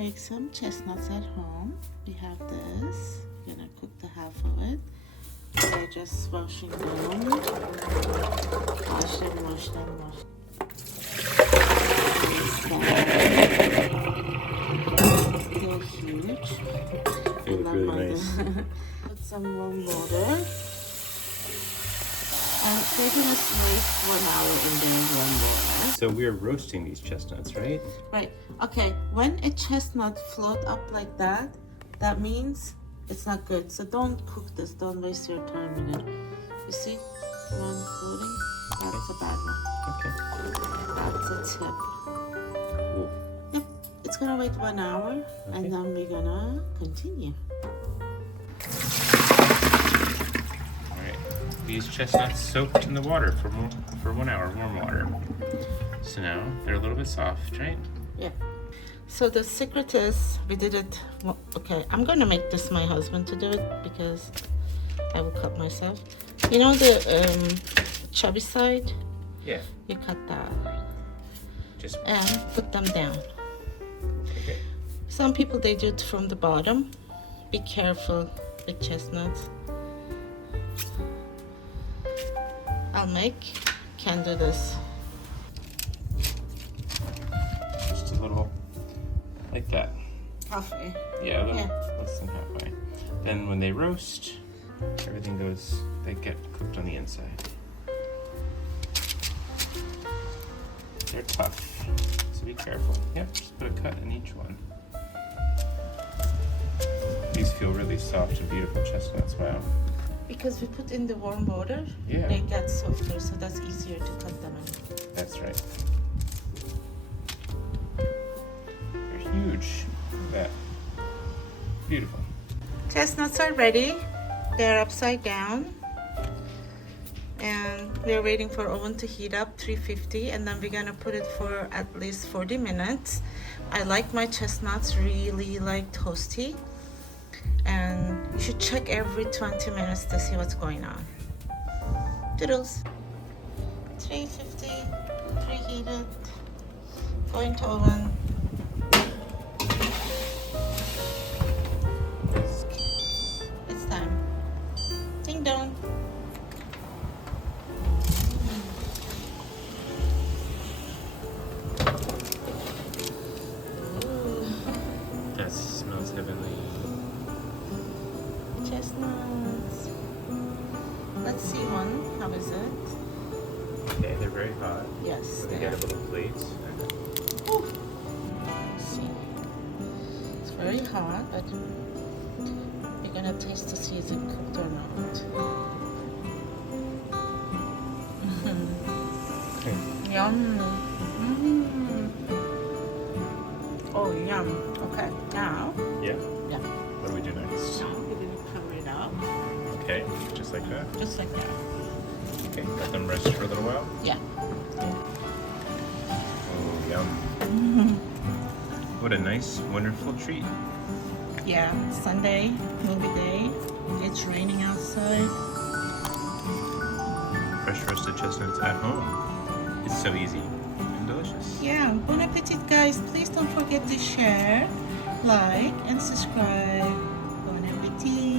make some chestnuts at home. We have this. We're gonna cook the half of it. We're just washing them. Wash them, wash them, wash. They're huge. They look really nice. Put some warm water. And they're gonna wait 1 hour in their warm water. So we're roasting these chestnuts, right? Right. Okay. When a chestnut float up like that, that means it's not good. So don't cook this. Don't waste your time with it. You see one floating? That's a bad one. Okay. That's a tip. Cool. Yep. It's gonna wait 1 hour, and then we're gonna continue. These chestnuts soaked in the water for 1 hour, warm water. So now they're a little bit soft, right? Yeah. So the secret is we did it. Well, okay, I'm gonna make this my husband to do it because I will cut myself. You know the chubby side? Yeah. You cut that Just and put them down. okay. Some people they do it from the bottom. Be careful with chestnuts. Can do this. Just a little, like that. Halfway. Yeah, a little less than halfway. Then when they roast, everything goes, they get cooked on the inside. They're tough, so be careful. Yep, just put a cut in each one. These feel really soft and beautiful chestnuts, wow. Because we put in the warm water, Yeah. they get softer, so that's easier to cut them in. That's right. They're huge. Look at that. Beautiful. Chestnuts are ready. They're upside down. And we're waiting for oven to heat up 350, and then we're gonna put it for at least 40 minutes. I like my chestnuts really like toasty. And you should check every 20 minutes to see what's going on. Doodles. 350, preheated, going to oven. It's time. Ding dong. Ooh, That smells heavenly. chestnuts. Let's see one. How is it? Okay, they're very hot. Yes. So they they get are. a little plate. Ooh. Let's see. It's very hot, but we're gonna taste to see is it cooked or not. Yum. Oh, yum. Okay, now. Yeah. Yeah. What do we do next? Now we're gonna cover it up, Okay, just like that. just like that. Okay, let them rest for a little while. Yeah. Oh, yum. What a nice, wonderful treat. Yeah. Sunday, movie day. It's raining outside. Fresh roasted chestnuts at home. It's so easy and delicious. Yeah. Bon appetit, guys. Please don't forget to share, like, and subscribe. Bon appetit.